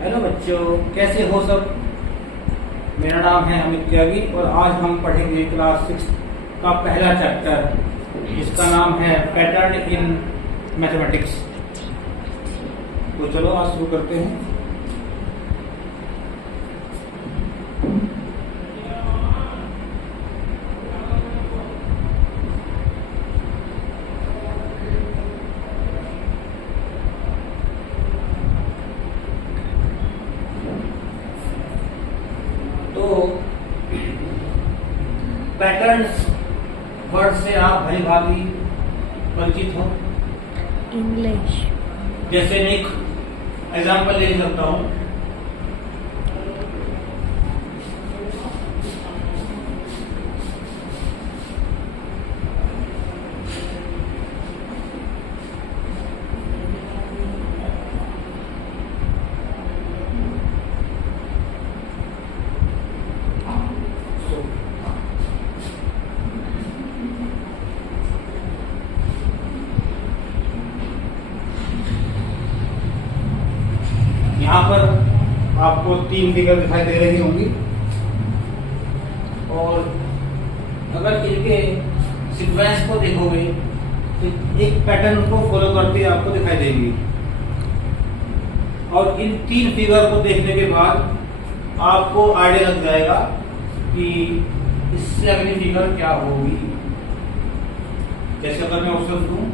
Hello बच्चों, कैसे हो सब। मेरा नाम है अमित त्यागी और आज हम पढ़ेंगे क्लास 6 का पहला चैप्टर जिसका नाम है पैटर्न इन मैथमेटिक्स। तो चलो आज शुरू करते हैं। पैटर्न्स वर्ड से आप भली भांति परिचित हो। इंग्लिश जैसे मैं एक एग्जाम्पल ले सकता हूँ। यहाँ पर आपको 3 फिगर दिखाई दे रही होंगी और अगर इनके सीक्वेंस को देखोगे तो एक पैटर्न को फॉलो करती आपको दिखाई देगी। और इन 3 फिगर को देखने के बाद आपको आइडिया लग जाएगा कि इससे अगली फिगर क्या होगी। जैसे अगर मैं ऑप्शन दूं,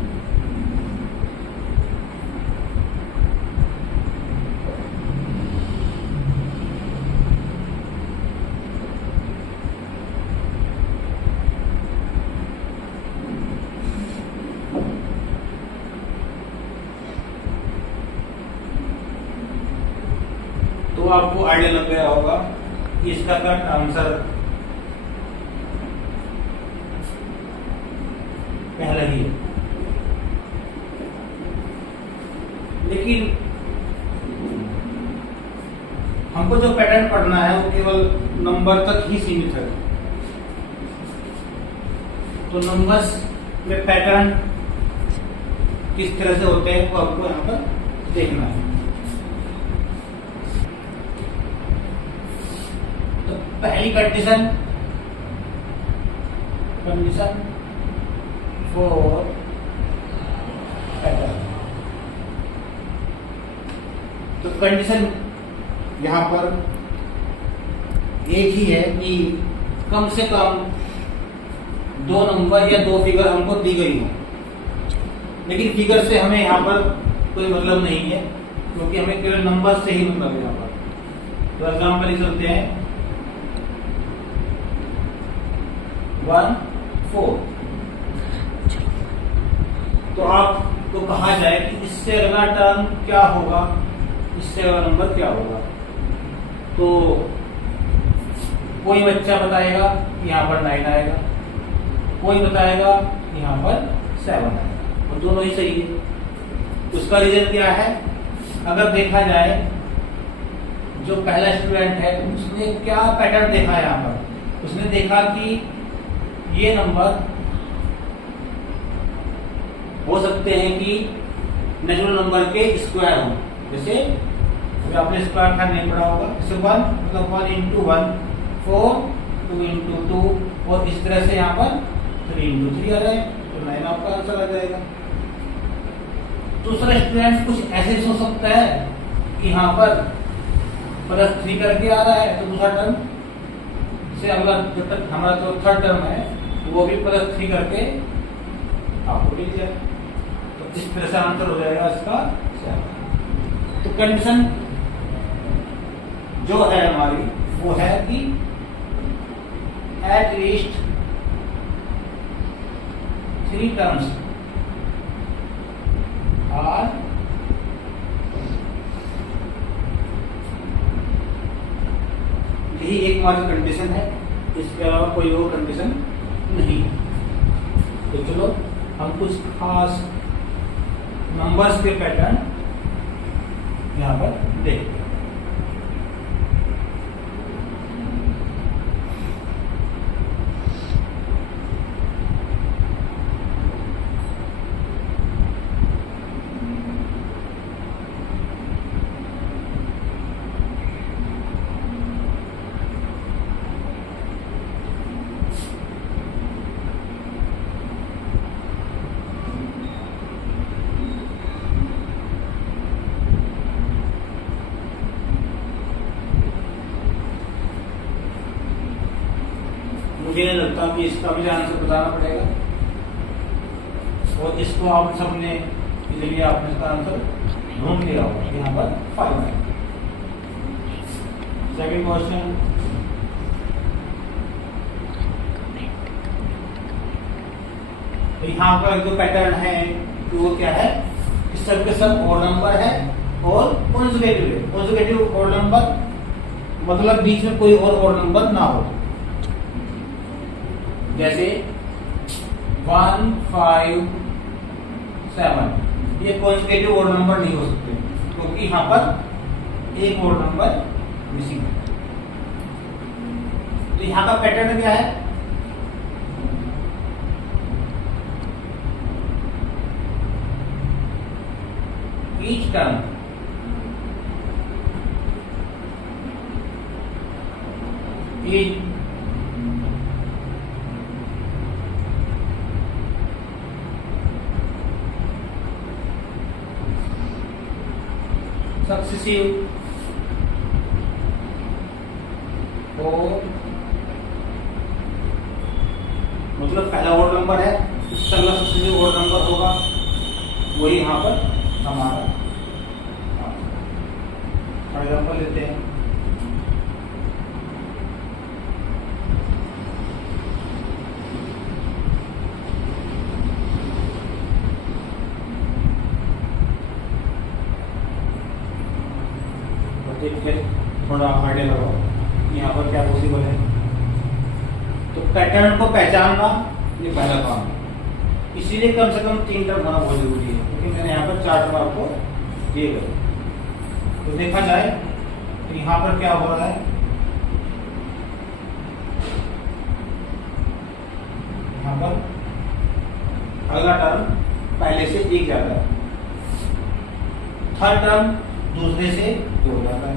तो आपको आइडिया लग गया होगा कि इसका करेक्ट आंसर पहला ही है। लेकिन हमको जो पैटर्न पढ़ना है वो केवल नंबर तक ही सीमित है। तो नंबर्स में पैटर्न किस तरह से होते हैं वो आपको यहाँ पर देखना है। पहली कंडीशन फॉर पैटर्न। तो कंडीशन यहां पर एक ही है कि कम से कम 2 नंबर या 2 फिगर हमको दी गई हो। लेकिन फिगर से हमें यहां पर कोई मतलब नहीं है क्योंकि हमें केवल नंबर से ही मतलब है यहां पर। तो एग्जाम्पल लिख सकते हैं 1, 4। तो आपको कहा जाए कि इससे अगला टर्म क्या होगा, इससे अगला नंबर क्या होगा। तो कोई बच्चा बताएगा यहाँ पर 9 आएगा, कोई बताएगा यहाँ पर 7 आएगा और दोनों ही सही है। उसका रीजन क्या है? अगर देखा जाए जो पहला स्टूडेंट है उसने क्या पैटर्न देखा यहाँ पर। उसने देखा कि ये नंबर हो सकते हैं कि नेचुरल नंबर के स्क्वायर हो। जैसे आपने स्क्वायर का नहीं पढ़ा होगा। जैसे 1 मतलब 1 into 1 4, 2 into 2 और इस तरह से यहाँ पर 3 into 3 आ रहा है तो 9 आपका आंसर आ जाएगा। दूसरा स्टूडेंट कुछ ऐसे सोच सकता है कि यहाँ पर +3 करके आ रहा है तो दूसरा टर्म से अगला जब तक हमारा जो थर्ड टर्म है वो भी +3 करके आपको मिल जाए। तो इस तरह से आंसर हो जाएगा इसका 7। तो कंडीशन जो है हमारी वो है कि एट लीस्ट 3 टर्म्स आर यही एकमात्र कंडीशन है, इसके अलावा कोई और कंडीशन नहीं है। तो चलो हम कुछ खास नंबर्स के पैटर्न यहाँ पर देखते हैं। मुझे नहीं लगता कि इसका भी आंसर बताना पड़ेगा, और इसको आप सबने इसलिए आपने इसका आंसर ढूंढ लिया होगा। यहाँ पर 5 है। सेकंड क्वेश्चन, तो यहाँ पर जो पैटर्न है तो वो क्या है, इस सब के सब ओड नंबर है और कॉन्जुगेटिव है। कॉन्जुगेटिव ओड नंबर मतलब बीच में कोई और ओड नंबर ना हो, जैसे 1, 5, 7, ये कॉन्जुगेटिव ओड नंबर नहीं हो सकते क्योंकि यहाँ पर एक ओड नंबर मिसिंग है। तो यहाँ का पैटर्न क्या है, each term is successive और मतलब पहला ओड नंबर है, इसका अगला सक्सेसिव ओड नंबर होगा, वही यहाँ पर हमारा। फॉर एग्जाम्पल लेते हैं, देखिए थोड़ा आइडिया लगाओ यहाँ पर क्या पॉसिबल है। तो पैटर्न को पहचानना ये पहला काम है, इसीलिए कम से कम 3 टर्म होना बहुत जरूरी है, क्योंकि मैंने यहाँ पर 4 टर्म आपको दिए गए। तो देखा जाए तो यहाँ पर क्या हो रहा है, यहाँ पर अगला टर्म पहले से 1 ज्यादा है, थर्ड टर्म दूसरे से 2 ज्यादा है,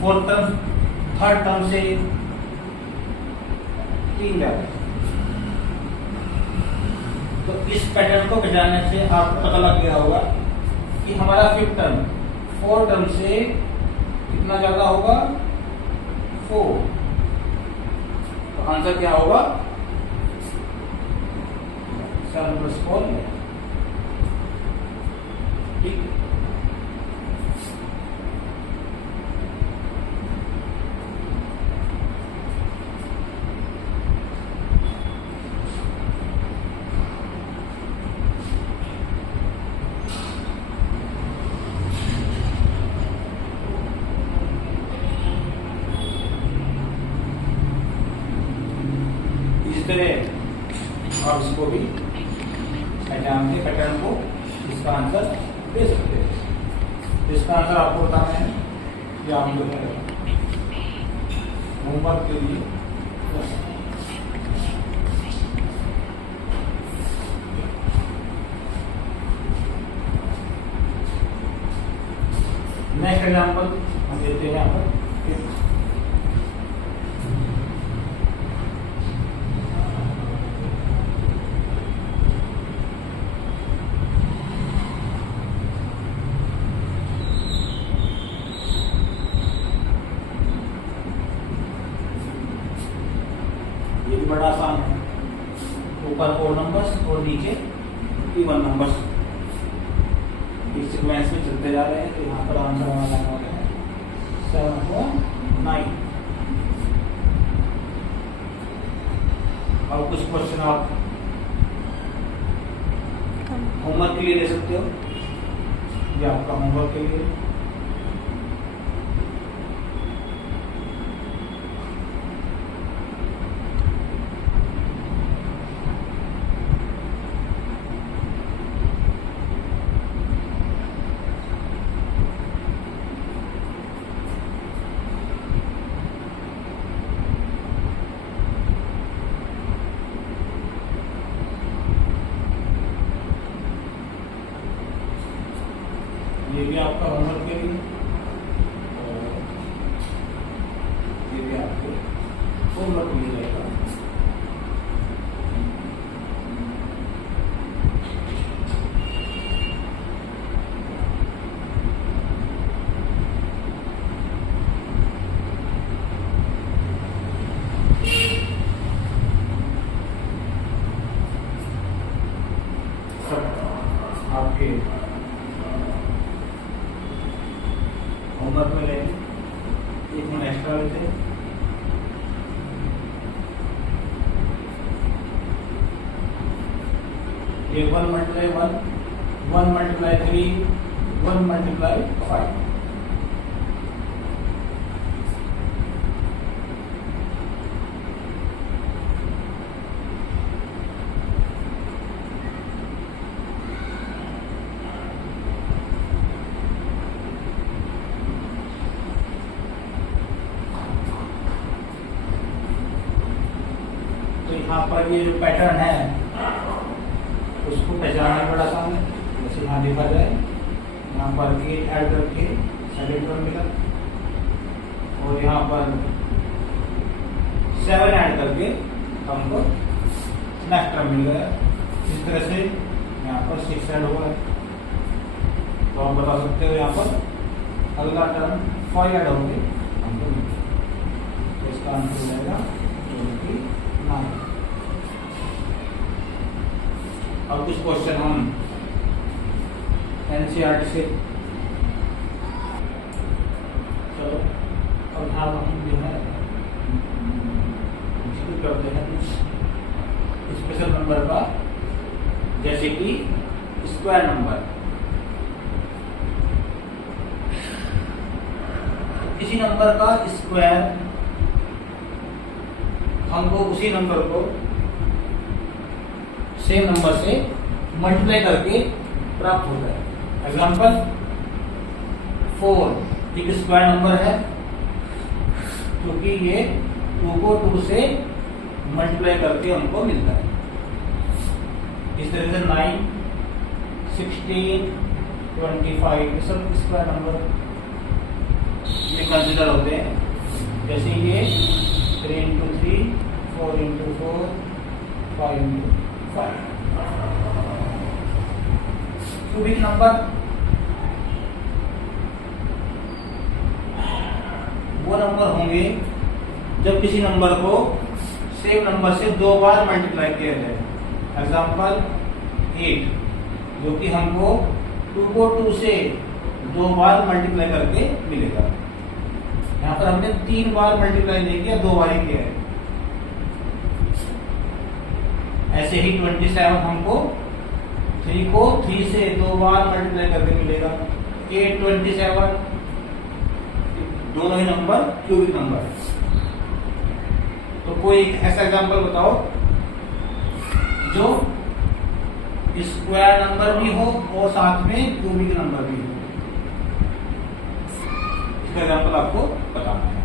फोर्थ टर्म थर्ड टर्म से 3 ज्यादा है। तो इस पैटर्न को पहचानने से आपको पता लग गया होगा कि हमारा फिफ्थ टर्म 4 टर्म से कितना ज्यादा होगा, 4। तो आंसर क्या होगा, 7 + 4। ठीक, और इसको भी पहचान के पैटर्न को इसका आंसर दे सकते हैं। इसका आंसर आपको बताना है कि आप जो है होमवर्क के लिए नेक्स्ट एग्जांपल हम देते हैं यहाँ पर। बड़ा आसान है, ऊपर ओड नंबर्स और नीचे इवन नंबर्स इस सीक्वेंस में चलते जा रहे हैं। तो यहाँ पर आंसर हमारा आने वाला है 7/9। और कुछ क्वेश्चन आप होमवर्क के लिए ले सकते हो, ये आपका होमवर्क के लिए। ये भी आपका होमवर्क के लिए और ये भी आपको होमवर्क मिल जाएगा। होमवर्क में लेंगे 1 मिनट एक्स्ट्रा लेते हैं। ये 1 मल्टीप्लाई 1, 1 मल्टीप्लाई 3, 1 मल्टीप्लाई 5। तो यहाँ पर ये जो पैटर्न है उसको पहचानना बड़ा आसान है। जैसे यहाँ देखा जाए, यहाँ पर 8 ऐड करके सेकंड टर्म मिला और यहाँ पर 7 ऐड करके हमको नेक्स्ट टर्म मिल गया। इस तरह से यहाँ पर 6 ऐड हुआ है, तो आप बता सकते हो यहाँ पर अगला टर्म 5 ऐड होंगे हमको मिल गया। तो इसका आंसर हो जाएगा 29। अब कुछ क्वेश्चन हम एनसीईआरटी से, चलो अब यहाँ हम जो है जिक्र करते हैं कुछ स्पेशल नंबर का, जैसे कि स्क्वायर नंबर। किसी नंबर का स्क्वायर हमको उसी नंबर को सेम नंबर से मल्टीप्लाई करके प्राप्त होता है। एग्जाम्पल 4 एक स्क्वायर नंबर है क्योंकि ये 2 को 2 से मल्टीप्लाई करके हमको मिलता है। इस तरह से 9, 16, 25 ये सब स्क्वायर नंबर ये कंसिडर होते हैं। जैसे ये 3 into 3, 4 into 4, 5 into 5। Cubic number वो नंबर होंगे जब किसी नंबर को सेम नंबर से 2 बार मल्टीप्लाई किया जाए। एग्जाम्पल 8 जो कि हमको 2 को 2 से 2 बार मल्टीप्लाई करके मिलेगा। यहाँ पर हमने 3 बार मल्टीप्लाई नहीं किया, 2 बार ही किया है। ऐसे ही 27 हमको 3 को 3 से 2 बार मल्टीप्लाई करके मिलेगा। 8, 27 दोनों ही नंबर क्यूबिक नंबर है। तो कोई एक ऐसा एग्जांपल बताओ जो स्क्वायर नंबर भी हो और साथ में क्यूबिक नंबर भी हो। इसका एग्जांपल आपको बताना है।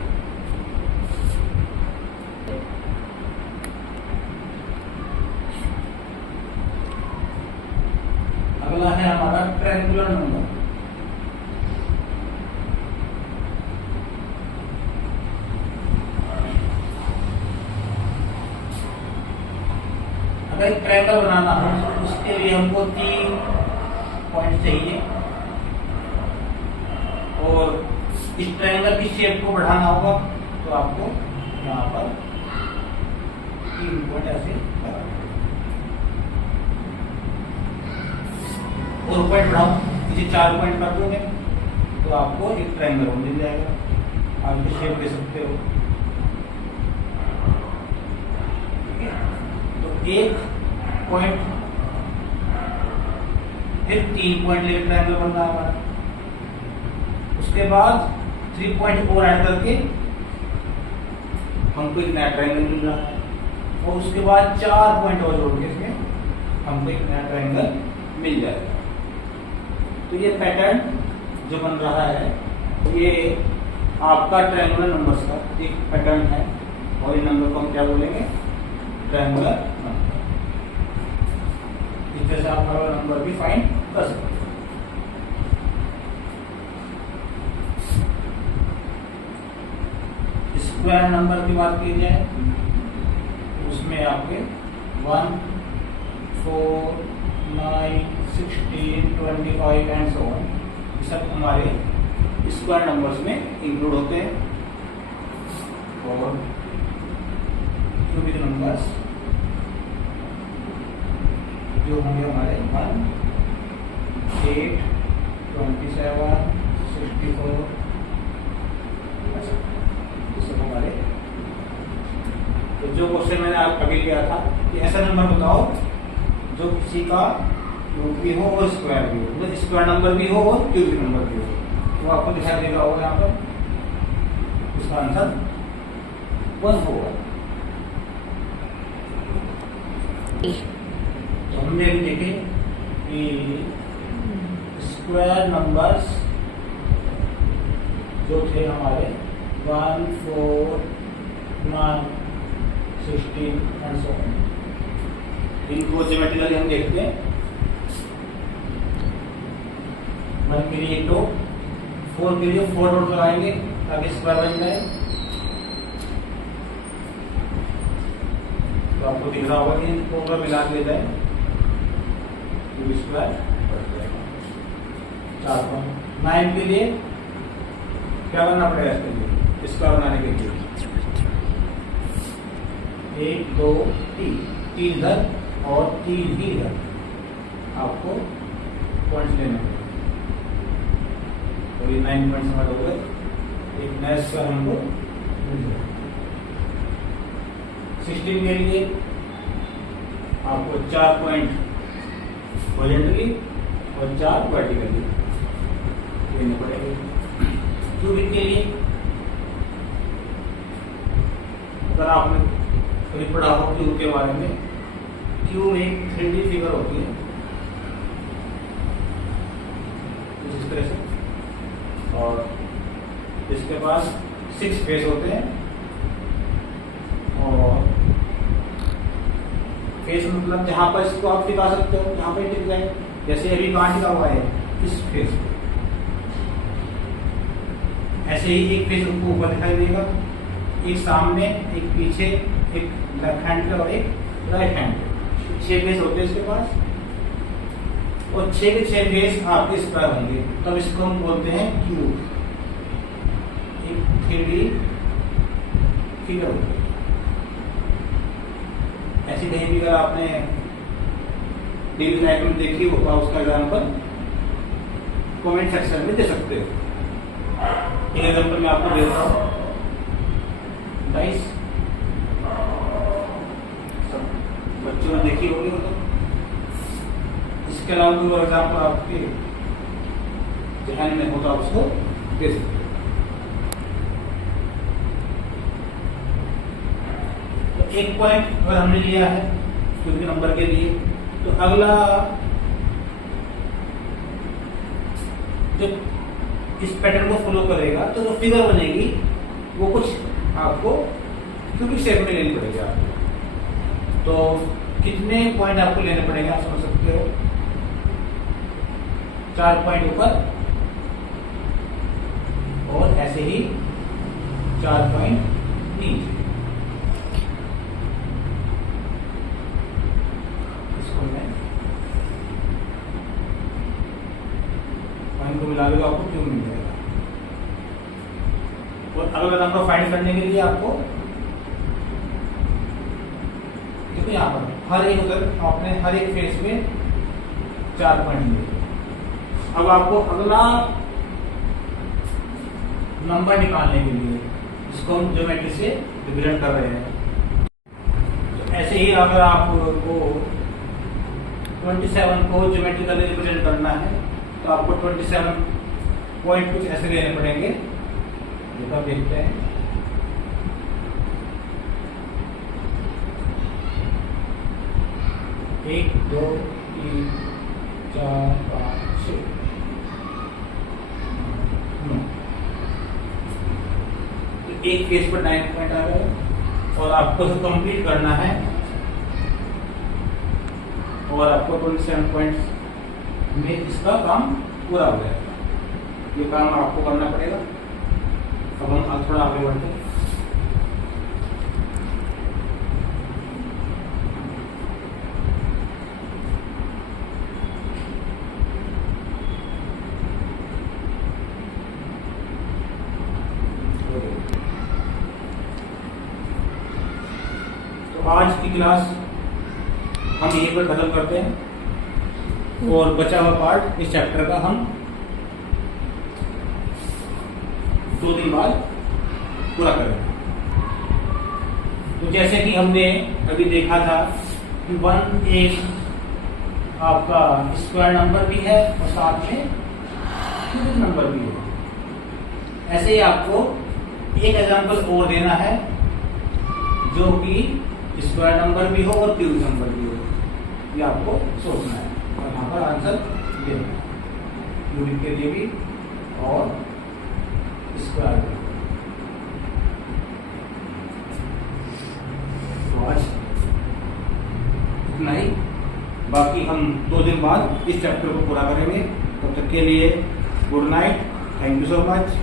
अगला है हमारा ट्रायंगुलर नंबर। अगर एक ट्रायंगल बनाना हो तो उसके लिए हमको 3 पॉइंट चाहिए और इस ट्रायंगल की शेप को बढ़ाना होगा तो आपको यहाँ पर 3 पॉइंट ऐसे लगाना है। और पॉइंट बढ़ाओ, इसे 4 पॉइंट कर दोगे तो आपको एक ट्रायंगल मिल जाएगा। आप इसे शेप दे सकते हो। तो एक पॉइंट फिर 3 पॉइंट लेकर ट्रायंगल बन रहा है हमारा। उसके बाद 3 पॉइंट और ऐड करके हमको एक नया ट्रायंगल मिल रहा है और उसके बाद 4 पॉइंट और जोड़ के इसमें हमको एक नया ट्रायंगल मिल जाएगा। तो ये पैटर्न जो बन रहा है ये आपका ट्रायंगुलर नंबर्स का एक पैटर्न है और इन नंबर को हम क्या बोलेंगे? Triangular number. इस तरह से आप हर नंबर भी फाइंड कर सकते हैं। स्क्वायर नंबर की बात की जाए उसमें आपके 1, 4, 9, 16, 25 एंड सो ऑन ये सब हमारे स्क्वायर नंबर्स में इंक्लूड होते हैं। और क्यूबिक नंबर्स जो होंगे हमारे 1, 8, 27, 64, आगे क्या था कि ऐसा नंबर बताओ जो किसी का क्यूब भी हो और स्क्वायर भी हो, मतलब स्क्वायर नंबर भी हो और क्यूबिक नंबर भी हो। तो आपको दिखाई देगा होगा यहाँ पर, इसका आंसर 1 होगा। तो हमने अभी देखे कि स्क्वायर नंबर्स जो थे हमारे 1, 4, 9, 16 एंड सो ऑन, इनको ज्योमेट्रिकली हम देखते हैं। 1 के लिए 2, 4 के लिए 4 डॉट लगाएंगे ताकि स्क्वायर बन जाए। तो आपको दिख रहा होगा कि इनको अगर मिला के ले जाए तो स्क्वायर बन जाएगा। 9 के लिए क्या करना पड़ेगा इसके लिए, स्क्वायर बनाने के लिए 1, 2, 3 इधर और 3 ही इधर आपको पॉइंट्स लेने होंगे। तो ये 9 पॉइंट्स हमारे हो गए, एक नया स्क्वायर हमको मिल जाएगा। 16 के लिए आपको 4 पॉइंट हॉरिजॉन्टली और 4 वर्टिकली लेने पड़ेंगे। क्यूबिक के लिए अगर आपने कभी पढ़ा हो क्यूब के बारे में, क्यूब एक 3D फिगर होती है इस तरह से, और इसके पास 6 फेस होते हैं। और फेस मतलब जहां पर इसको आप टिका सकते हो, जहां पर टिक जाए, जैसे अभी कहां टिका हुआ है इस फेस पे, ऐसे ही एक फेस आपको ऊपर दिखाई देगा, एक सामने, एक पीछे, एक लेफ्ट हैंड पे और एक राइट हैंड पे। 6 फेस होते हैं इसके पास, और 6 के 6 फेस आपके स्क्वायर होंगे, तब इसको हम बोलते हैं क्यूब। एक 3D फिगर होती है। ऐसी कहीं भी अगर आपने डेली लाइफ में देखी होगा उसका एग्जाम्पल कमेंट सेक्शन में दे सकते हो। एक एग्जाम्पल मैं आपको देता हूँ, गाइस बच्चों ने देखी होगी, मतलब इसके अलावा कोई और एग्जाम्पल आपके ध्यान में होता उसको दे सकते हो। तो 1 पॉइंट अगर हमने लिया है क्यूबिक नंबर के लिए, तो अगला जो इस पैटर्न को फॉलो करेगा तो जो फिगर बनेगी वो कुछ आपको क्यूबिक शेप में लेनी पड़ेगी आपको। तो कितने पॉइंट आपको लेने पड़ेंगे आप समझ सकते हो। 4 पॉइंट ऊपर और ऐसे ही 4 पॉइंट नीचे। इसको मैं पॉइंट को मिला के आपको क्यों मिल जाएगा। और अगर नंबर फाइंड करने के लिए आपको देखो यहाँ पर हर एक उधर आपने हर एक फेस में 4 पॉइंट लिए। अब आपको अगला नंबर निकालने के लिए इसको हम ज्योमेट्री से रिप्रेजेंट कर रहे हैं। तो ऐसे ही अगर आपको 27 को ज्योमेट्रिकली रिप्रेजेंट करना है तो आपको 27 पॉइंट कुछ ऐसे लेने पड़ेंगे, जो आप देखते हैं। एक, 2, 3, 4, 5, 6, 9। तो एक फेस पर 9 पॉइंट आ गए, और आपको कंप्लीट करना है, और आपको 27 पॉइंट्स में इसका काम पूरा हो जाएगा। ये काम आपको करना पड़ेगा। अब हम थोड़ा आगे बढ़ते हैं। तो आज की क्लास हम यहीं पर खत्म करते हैं, और बचा हुआ पार्ट इस चैप्टर का हम 2 दिन बाद पूरा करेंगे। तो जैसे कि हमने अभी देखा था कि 1 एक आपका स्क्वायर नंबर भी है और साथ में क्यूबिक नंबर भी है। ऐसे ही आपको एक एग्जांपल और देना है जो कि स्क्वायर नंबर भी हो और क्यूबिक नंबर भी हो, ये आपको सोचना है और यहाँ पर आंसर देना है, क्यूबिक के लिए भी और स्क्वायर के लिए। तो आज इतना ही, बाकी हम 2 दिन बाद इस चैप्टर को पूरा करेंगे। तब तक के लिए good night, thank you so much.